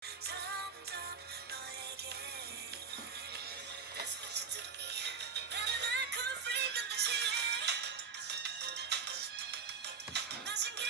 점점 너에게 That's what you do to me. 나는 알코올 free 근데 취해 마신 게